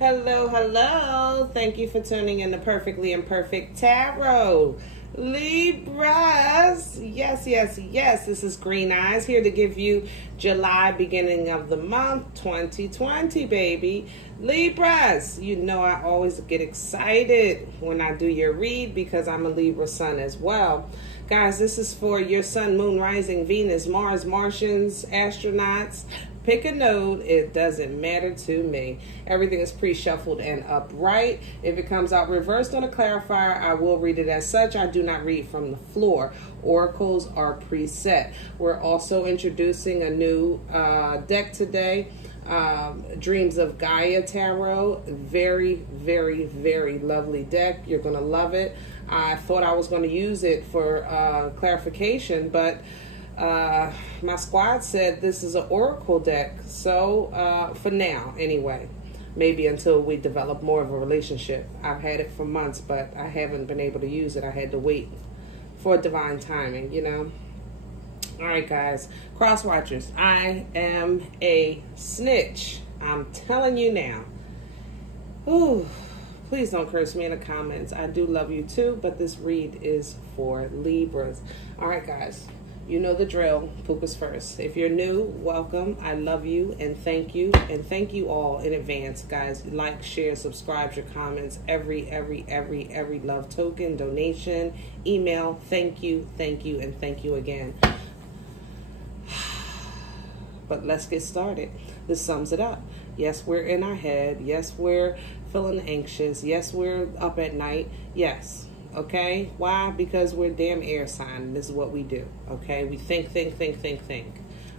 Hello, hello. Thank you for tuning in to Perfectly Imperfect Tarot. Libras. Yes. This is Green Eyes here to give you July, beginning of the month, 2020, baby. Libras. You know I always get excited when I do your read because I'm a Libra sun as well. Guys, this is for your sun, moon, rising, Venus, Mars, Martians, astronauts. Pick a node. It doesn't matter to me. Everything is pre-shuffled and upright. If it comes out reversed on a clarifier, I will read it as such. I do not read from the floor. Oracles are preset. We're also introducing a new deck today. Dreams of Gaia Tarot. Very lovely deck. You're going to love it. I thought I was going to use it for clarification, but my squad said this is an oracle deck. So for now, anyway, maybe until we develop more of a relationship. I've had it for months, but I haven't been able to use it. I had to wait for divine timing, you know. All right, guys, cross watchers, I am a snitch. I'm telling you now. Ooh, please don't curse me in the comments. I do love you too, but this read is for Libras. All right, guys. You know the drill. Poop is first. If you're new, welcome. I love you and thank you. And thank you all in advance, guys. Like, share, subscribe, your comments. Every love token, donation, email. Thank you, and thank you again. But let's get started. This sums it up. Yes, we're in our head. Yes, we're feeling anxious. Yes, we're up at night. Yes. Okay, why? Because we're damn air sign, and this is what we do. Okay, we think.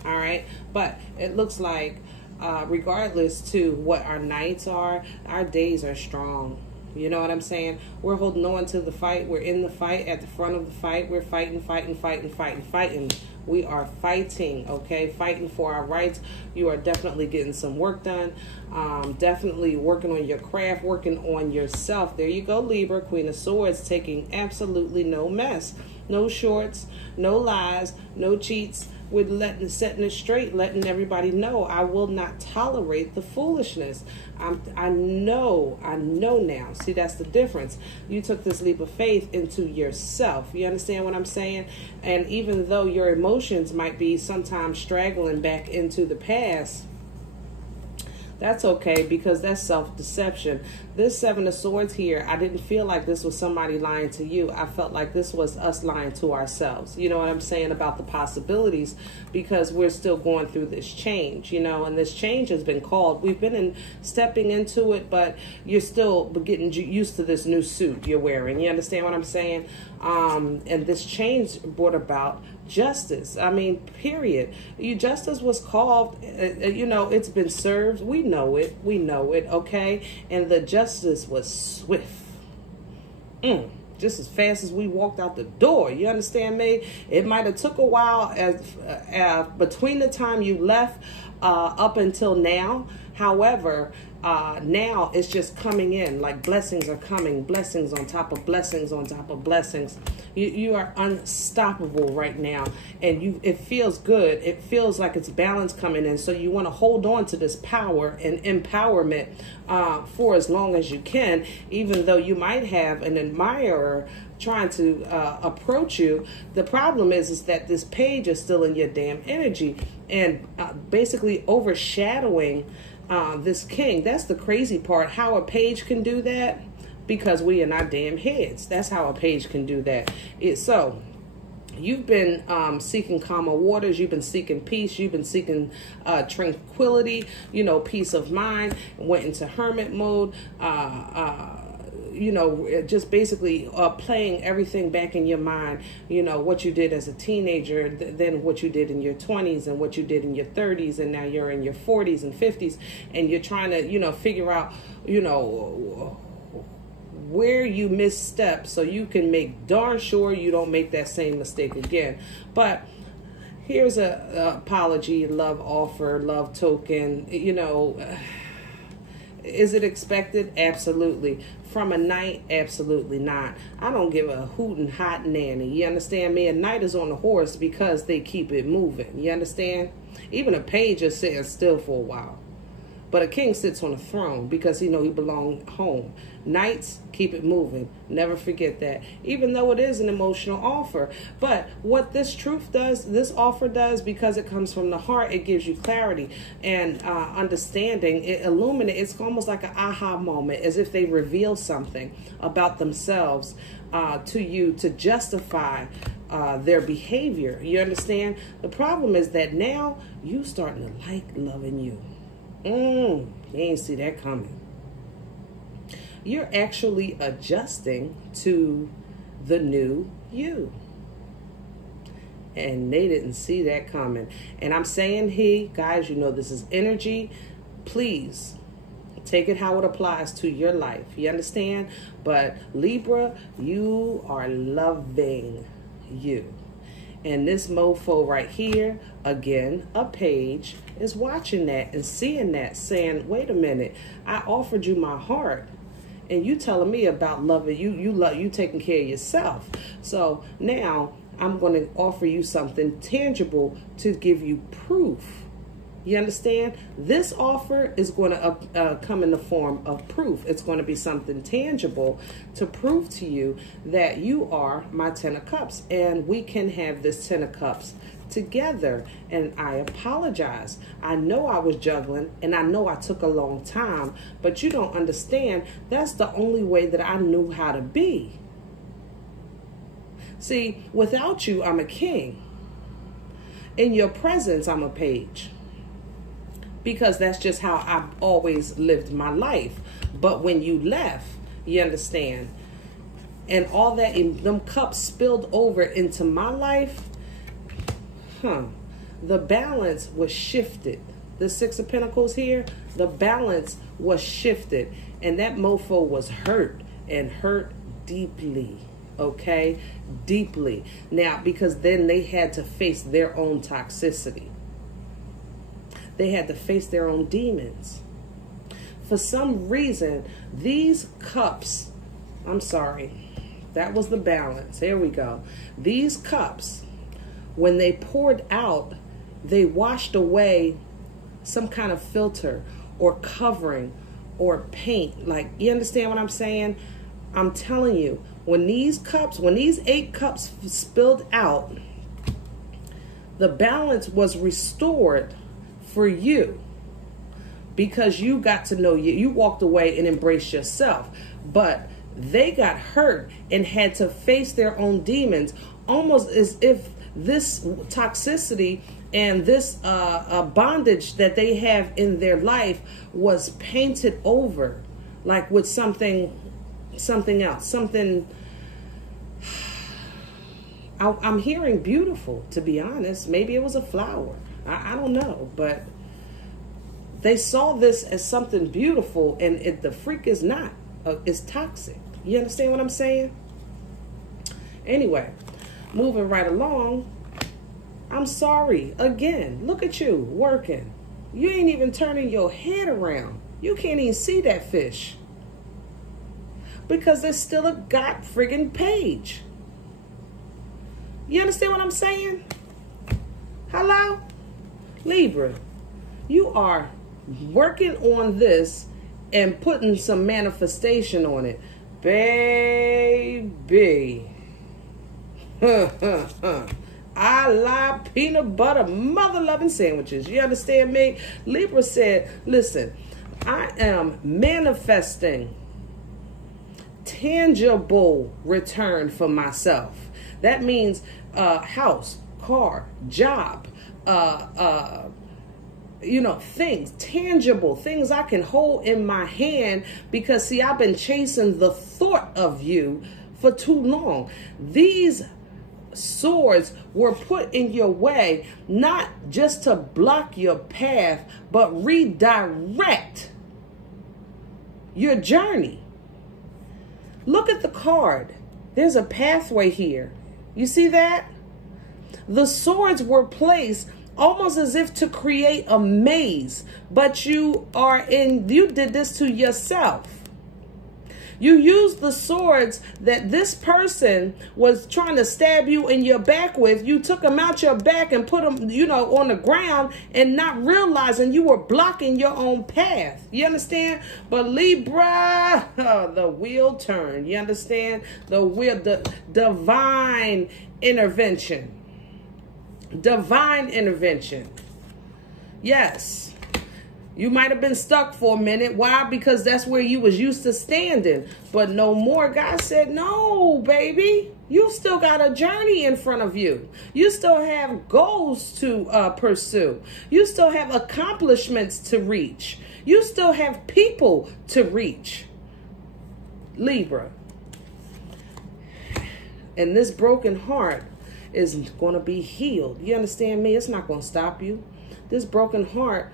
All right, but it looks like regardless to what our nights are, our days are strong. You know what I'm saying? We're holding on to the fight. We're in the fight, at the front of the fight. We're fighting. We are fighting, okay? Fighting for our rights. You are definitely getting some work done. Definitely working on your craft, working on yourself. There you go, Libra, Queen of Swords, taking absolutely no mess. No shorts, no lies, no cheats. We're setting it straight, letting everybody know I will not tolerate the foolishness. I know now. See, that's the difference. You took this leap of faith into yourself. You understand what I'm saying? And even though your emotions might be sometimes straggling back into the past, that's okay, because that's self-deception. This Seven of Swords here, I didn't feel like this was somebody lying to you. I felt like this was us lying to ourselves. You know what I'm saying about the possibilities, because we're still going through this change, you know, and this change has been called. We've been stepping into it, but you're still getting used to this new suit you're wearing. You understand what I'm saying? And this change brought about justice. I mean, period. Justice was called, you know, it's been served. We know it, okay? And the justice was swift. Just as fast as we walked out the door. You understand me? It might have took a while as between the time you left up until now. However, now it's just coming in, like blessings are coming, blessings on top of blessings on top of blessings. You are unstoppable right now, and it feels good. It feels like it's balance coming in, so you want to hold on to this power and empowerment for as long as you can, even though you might have an admirer trying to approach you. The problem is that this page is still in your damn energy and basically overshadowing this king. That's the crazy part. How a page can do that? Because we in our damn heads. That's how a page can do that. So you've been seeking calmer waters. You've been seeking peace. You've been seeking tranquility, you know, peace of mind. Went into hermit mode. You know, just basically playing everything back in your mind, you know, what you did as a teenager, then what you did in your 20s and what you did in your 30s, and now you're in your 40s and 50s, and you're trying to, you know, figure out, you know, where you misstep so you can make darn sure you don't make that same mistake again. But here's a apology, love offer, love token, you know. Is it expected? Absolutely. From a knight? Absolutely not. I don't give a hootin' hot nanny. You understand me? A knight is on the horse because they keep it moving. You understand? Even a page is sitting still for a while. But a king sits on a throne because he know he belongs home. Knights, keep it moving. Never forget that. Even though it is an emotional offer. But what this truth does, this offer does, because it comes from the heart, it gives you clarity and understanding. It illuminates. It's almost like an aha moment, as if they reveal something about themselves to you to justify their behavior. You understand? The problem is that now you starting to like loving you. You ain't see that coming. You're actually adjusting to the new you. And they didn't see that coming. And I'm saying guys, you know this is energy. Please take it how it applies to your life. You understand? But Libra, you are loving you. And this mofo right here, again, a page, is watching that and seeing that, saying, wait a minute, I offered you my heart. And you telling me about loving you, you taking care of yourself. So now I'm going to offer you something tangible to give you proof. You understand? This offer is going to come in the form of proof. It's going to be something tangible to prove to you that you are my 10 of cups. And we can have this 10 of cups together. And I apologize. I know I was juggling and I know I took a long time, but you don't understand. That's the only way that I knew how to be. See, without you, I'm a king. In your presence, I'm a page. Because that's just how I've always lived my life. But when you left, you understand, and all that, them cups spilled over into my life, the balance was shifted. The 6 of Pentacles here, the balance was shifted. And that mofo was hurt, and hurt deeply. Okay? Deeply. Now, because then they had to face their own toxicity. They had to face their own demons. For some reason, these cups, I'm sorry, that was the balance. Here we go. These cups, when they poured out, they washed away some kind of filter or covering or paint. Like, you understand what I'm saying? I'm telling you, when these 8 cups spilled out, the balance was restored for you, because you got to know you walked away and embraced yourself. But they got hurt and had to face their own demons, almost as if this toxicity and this bondage that they have in their life was painted over, like with something else, something. I'm hearing beautiful, to be honest. Maybe it was a flower. I don't know, but they saw this as something beautiful, and the freak is not. It's toxic. You understand what I'm saying? Anyway, moving right along. I'm sorry. Again, look at you working. You ain't even turning your head around. You can't even see that fish. Because there's still a god friggin' page. You understand what I'm saying? Hello? Libra, you are working on this and putting some manifestation on it. Baby. I like peanut butter, mother-loving sandwiches. You understand me? Libra said, listen, I am manifesting tangible return for myself. That means house, car, job, things, tangible things I can hold in my hand, because see, I've been chasing the thought of you for too long. These swords were put in your way, not just to block your path, but redirect your journey. Look at the card. There's a pathway here. You see that? The swords were placed almost as if to create a maze, but you did this to yourself. You used the swords that this person was trying to stab you in your back with. You took them out your back and put them, you know, on the ground and not realizing you were blocking your own path. You understand? But Libra, the wheel turned. You understand? The wheel, the divine intervention. Divine intervention. Yes. You might have been stuck for a minute. Why? Because that's where you was used to standing. But no more. God said, no, baby. You still got a journey in front of you. You still have goals to pursue. You still have accomplishments to reach. You still have people to reach. Libra. And this broken heart is going to be healed. You understand me? It's not going to stop you. This broken heart,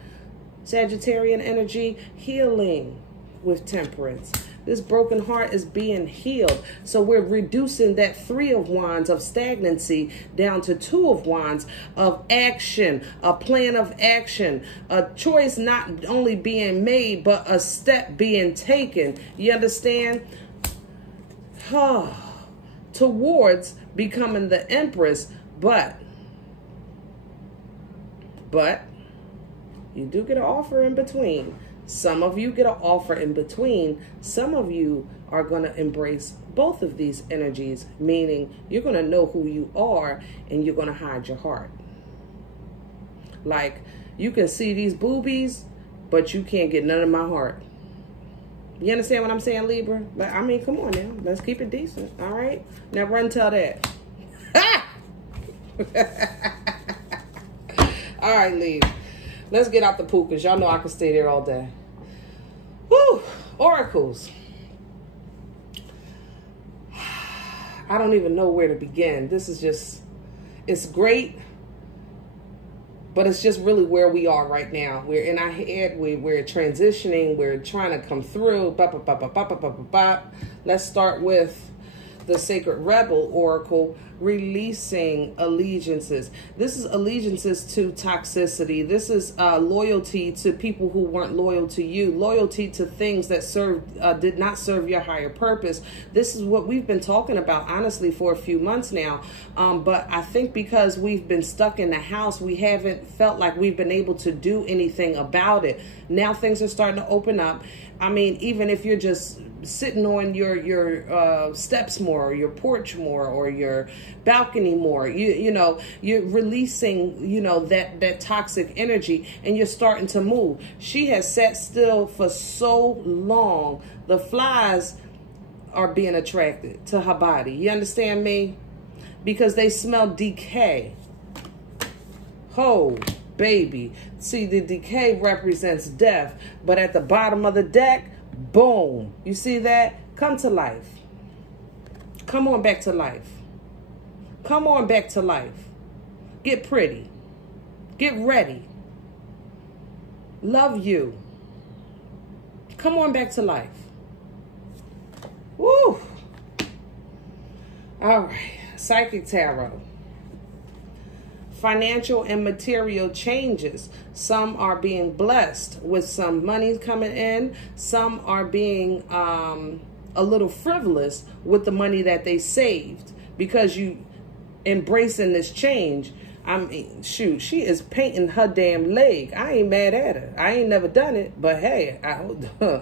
Sagittarian energy, healing with temperance. This broken heart is being healed. So we're reducing that 3 of Wands of stagnancy down to 2 of Wands of action, a plan of action, a choice not only being made, but a step being taken. You understand? Towards becoming the Empress, but you do get an offer in between. Some of you get an offer in between. Some of you are going to embrace both of these energies, meaning you're going to know who you are and you're going to hide your heart. Like, you can see these boobies, but you can't get none of my heart. You understand what I'm saying, Libra? Like, I mean, come on now. Let's keep it decent, all right? Now run tell that. All right, Libra. Let's get out the pool, because y'all know I can stay there all day. Woo! Oracles. I don't even know where to begin. This is just, it's great, but it's just really where we are right now. We're in our head. We're transitioning. We're trying to come through. Let's start with the Sacred Rebel Oracle, releasing allegiances. This is allegiances to toxicity. This is loyalty to people who weren't loyal to you. Loyalty to things that did not serve your higher purpose. This is what we've been talking about, honestly, for a few months now. But I think because we've been stuck in the house, we haven't felt like we've been able to do anything about it. Now things are starting to open up. I mean, even if you're just sitting on your steps more, or your porch more, or your balcony more, you know, you're releasing, you know, that toxic energy, and you're starting to move. She has sat still for so long. The flies are being attracted to her body. You understand me? Because they smell decay. Oh, baby. See, the decay represents death, but at the bottom of the deck, boom. You see that? Come to life. Come on back to life. Come on back to life. Get pretty. Get ready. Love you. Come on back to life. Woo. All right. Psychic Tarot. Financial and material changes. Some are being blessed with some money coming in. Some are being a little frivolous with the money that they saved, because you embracing this change. I mean, shoot, she is painting her damn leg. I ain't mad at her. I ain't never done it, but hey,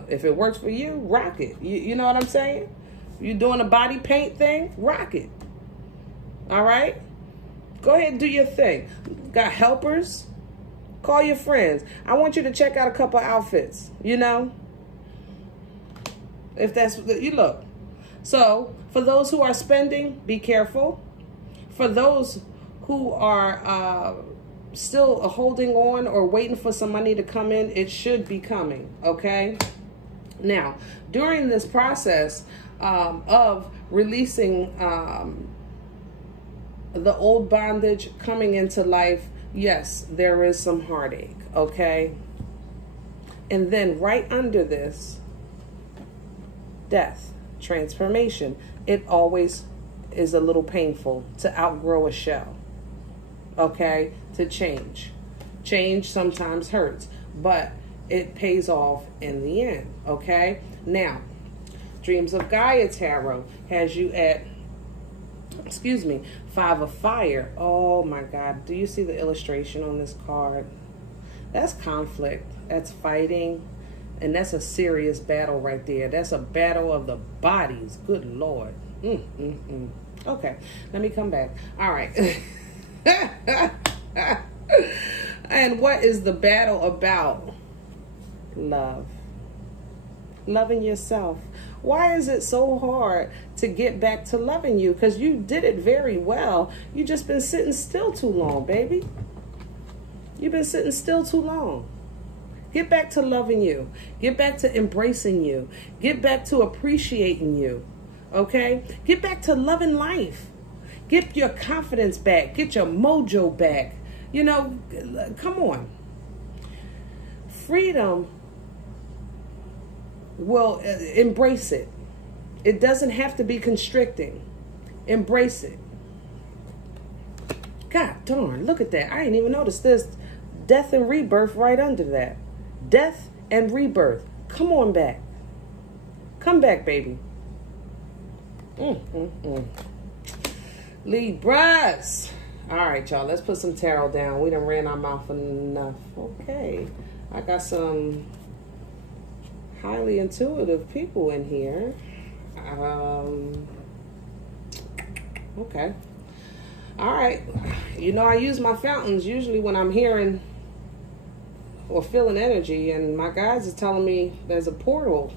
if it works for you, rock it. You know what I'm saying? You doing a body paint thing, rock it. All right? Go ahead and do your thing. Got helpers? Call your friends. I want you to check out a couple outfits, you know? If that's, you look. So, for those who are spending, be careful. For those who are still holding on or waiting for some money to come in, it should be coming, okay? Now, during this process of releasing the old bondage coming into life, yes, there is some heartache, okay? And then right under this, death, transformation. It always is a little painful to outgrow a shell, okay? To change. Change sometimes hurts, but it pays off in the end, okay? Now, Dreams of Gaia Tarot has you at, excuse me, 5 of Fire. Oh my God. Do you see the illustration on this card? That's conflict. That's fighting. And that's a serious battle right there. That's a battle of the bodies. Good Lord. Okay, let me come back. All right. And what is the battle about? Love. Loving yourself. Why is it so hard to get back to loving you? Because you did it very well. You just been sitting still too long, baby. You've been sitting still too long. Get back to loving you. Get back to embracing you. Get back to appreciating you. Okay? Get back to loving life. Get your confidence back. Get your mojo back. You know, come on. Freedom will embrace it. It doesn't have to be constricting. Embrace it. God darn, look at that. I didn't even notice this. Death and rebirth right under that. Death and rebirth. Come on back. Come back, baby. Libras. All right, y'all. Let's put some tarot down. We done ran our mouth enough. Okay. I got some highly intuitive people in here. Okay. All right. You know, I use my fountains usually when I'm hearing or feeling energy, and my guides are telling me there's a portal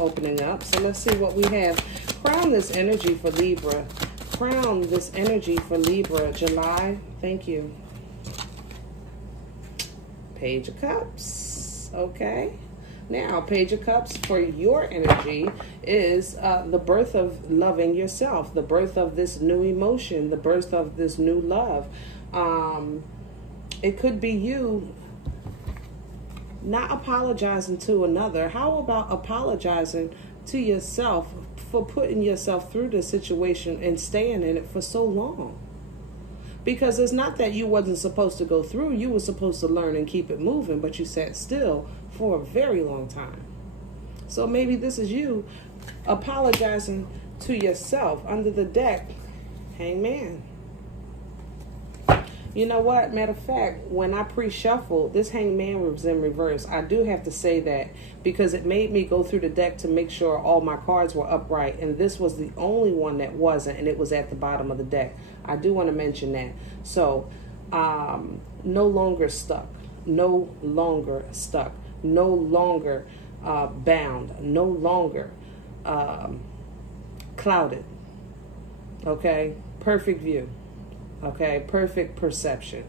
opening up. So let's see what we have. Crown this energy for Libra. Crown this energy for Libra. July. Thank you. Page of Cups. Okay. Now, Page of Cups for your energy is the birth of loving yourself, the birth of this new emotion, the birth of this new love. It could be you not apologizing to another. How about apologizing to yourself for putting yourself through this situation and staying in it for so long? Because it's not that you wasn't supposed to go through. You were supposed to learn and keep it moving, but you sat still for a very long time. So maybe this is you apologizing to yourself. Under the deck, Hangman. You know what? Matter of fact, when I pre-shuffled, this Hangman was in reverse. I do have to say that because it made me go through the deck to make sure all my cards were upright. And this was the only one that wasn't, and it was at the bottom of the deck. I do want to mention that. So, no longer stuck. No longer stuck. No longer bound. No longer clouded. Okay? Perfect view. Okay, perfect perception.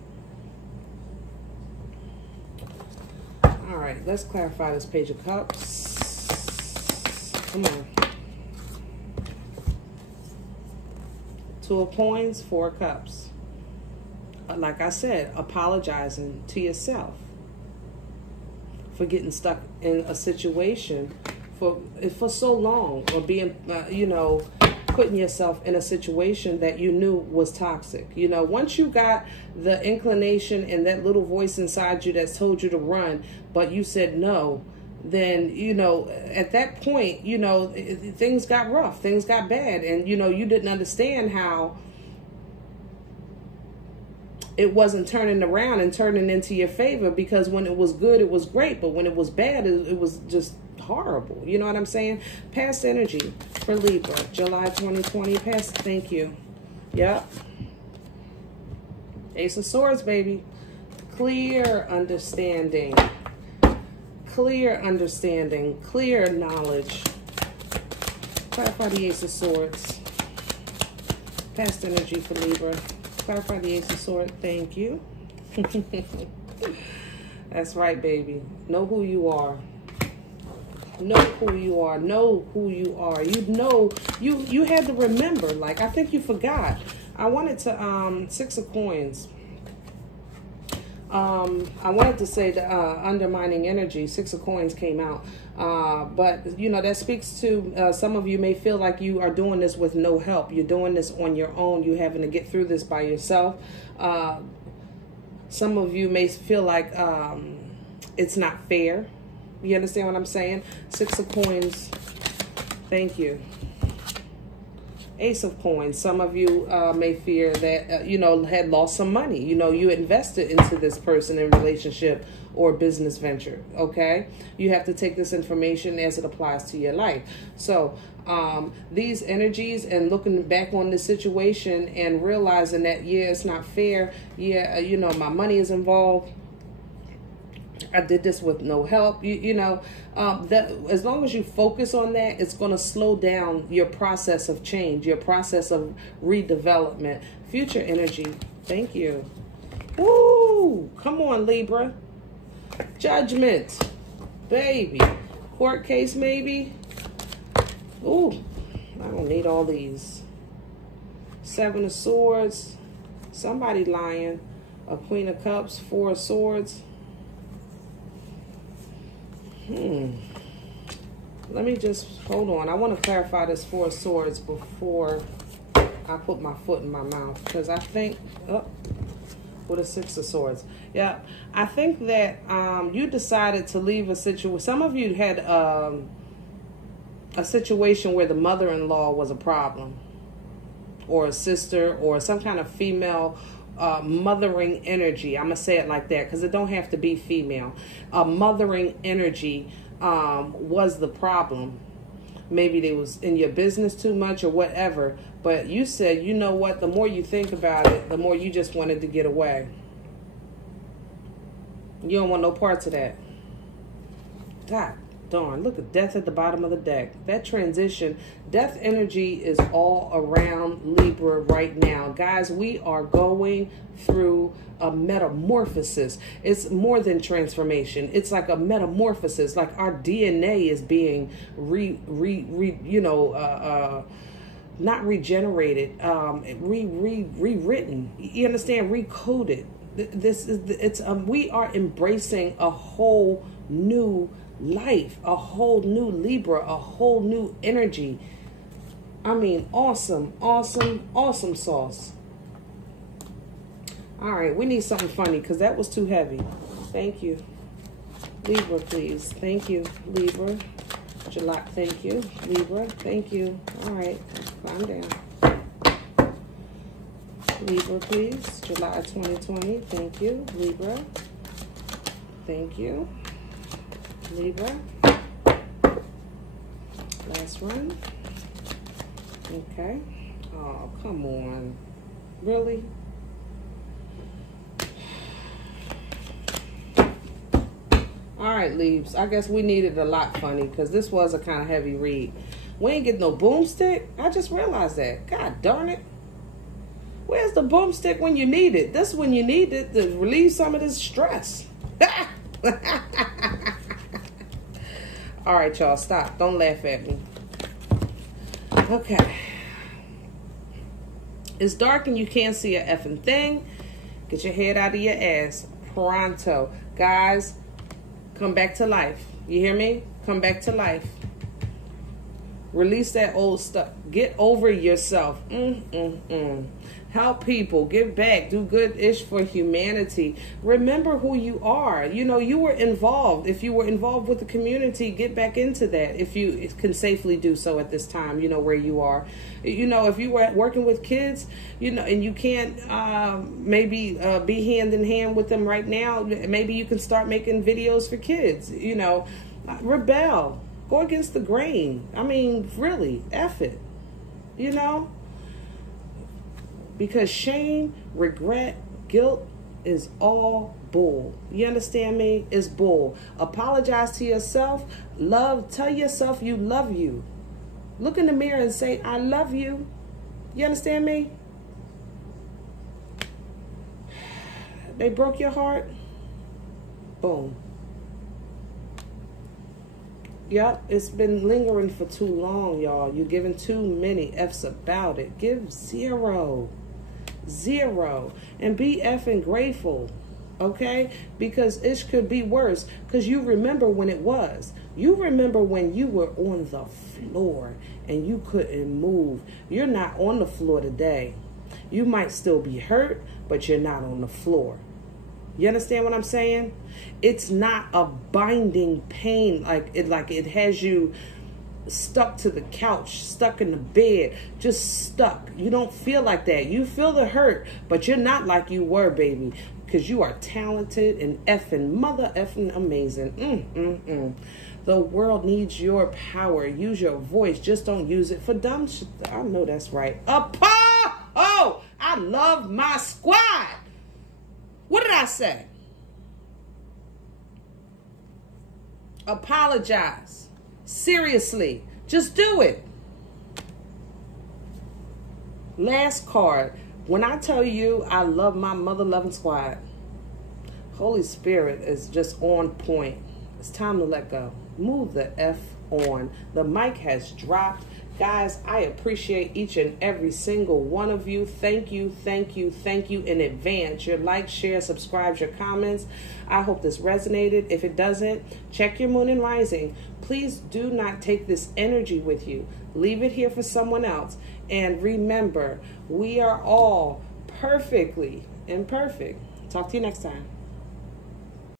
All right, let's clarify this Page of Cups. Come on. 2 of Coins, 4 of Cups. Like I said, apologizing to yourself for getting stuck in a situation for so long, or being, putting yourself in a situation that you knew was toxic. You know, once you got the inclination and that little voice inside you that's told you to run, but you said no, then, at that point, things got rough, things got bad. And, you didn't understand how it wasn't turning around and turning into your favor, because when it was good, it was great. But when it was bad, it was just horrible. You know what I'm saying? Past energy for Libra, July 2020. Past, thank you. Yep. Ace of Swords, baby. Clear understanding. Clear understanding. Clear knowledge. Clarify the Ace of Swords. Past energy for Libra. Clarify the Ace of Swords. Thank you. That's right, baby. Know who you are. Know who you are. Know who you are. You had to remember. Like, I think you forgot. I wanted to 6 of Coins. I wanted to say the undermining energy. 6 of Coins came out. But that speaks to some of you may feel like you are doing this with no help. You're doing this on your own. You're having to get through this by yourself. Some of you may feel like it's not fair. You understand what I'm saying? 6 of Coins Thank you. Ace of Coins. Some of you may fear that, you know, had lost some money. You know, you invested into this person in relationship or business venture, okay? You have to take this information as it applies to your life. So these energies and looking back on this situation and realizing that, yeah, it's not fair. Yeah, you know, my money is involved. I did this with no help. You know, that as long as you focus on that, it's going to slow down your process of change, your process of redevelopment. Future energy. Thank you. Woo! Come on, Libra. Judgment. Baby. Court case, maybe. Ooh, I don't need all these. Seven of Swords. Somebody lying. A Queen of Cups. Four of Swords. Let me just hold on. I want to clarify this Four of Swords before I put my foot in my mouth, because I think with a Six of Swords. Yeah, I think that you decided to leave a situation. Some of you had a situation where the mother-in-law was a problem, or a sister, or some kind of female mothering energy. I'm gonna say it like that because it don't have to be female. A mothering energy was the problem. Maybe they was in your business too much or whatever, but you said, you know what, the more you think about it, the more you just wanted to get away. You don't want no parts of that. God darn, look at death at the bottom of the deck. That transition, death energy is all around Libra right now. Guys, we are going through a metamorphosis. It's more than transformation. It's like a metamorphosis. Like our DNA is being not regenerated, rewritten. You understand? Recoded. We are embracing a whole new life, a whole new Libra, a whole new energy. I mean, awesome, awesome, awesome sauce. All right, we need something funny because that was too heavy. Thank you. Libra, please. Thank you, Libra. July, thank you. Libra, thank you. All right, calm down. Libra, please. July 2020, thank you. Libra, thank you. Libra. Last one. Okay. Oh, come on. Really? All right, Leaves. I guess we needed a lot funny because this was a kind of heavy read. We ain't get no boomstick. I just realized that. God darn it. Where's the boomstick when you need it? This is when you need it to relieve some of this stress. All right, y'all, stop. Don't laugh at me. Okay. It's dark and you can't see a effing thing. Get your head out of your ass. Pronto. Guys, come back to life. You hear me? Come back to life. Release that old stuff. Get over yourself. Help people. Give back. Do good-ish for humanity. Remember who you are. You know, you were involved. If you were involved with the community, get back into that. If you can safely do so at this time, you know, where you are. You know, if you were working with kids, you know, and you can't maybe be hand in hand with them right now, maybe you can start making videos for kids. You know, rebel. Go against the grain. I mean, really, F it. You know? Because shame, regret, guilt is all bull. You understand me? It's bull. Apologize to yourself. Tell yourself you love you. Look in the mirror and say, I love you. You understand me? They broke your heart. Boom. Yep, it's been lingering for too long, y'all. You're giving too many F's about it. Give 0. 0. And be effing grateful, okay? Because it could be worse. Because you remember when it was. You remember when you were on the floor and you couldn't move. You're not on the floor today. You might still be hurt, but you're not on the floor. You understand what I'm saying? It's not a binding pain like it has you stuck to the couch, stuck in the bed, just stuck. You don't feel like that. You feel the hurt, but you're not like you were, baby, because you are talented and mother effing amazing. The world needs your power. Use your voice. Just don't use it for dumb shit. I know that's right. Oh, I love my squad. What did I say? Apologize. Seriously. Just do it. Last card. When I tell you I love my mother-loving squad, Holy Spirit is just on point. It's time to let go. Move the F on. The mic has dropped. Guys, I appreciate each and every single one of you. Thank you, thank you, thank you in advance. Your likes, share, subscribe, your comments. I hope this resonated. If it doesn't, check your moon and rising. Please do not take this energy with you. Leave it here for someone else. And remember, we are all perfectly imperfect. Talk to you next time.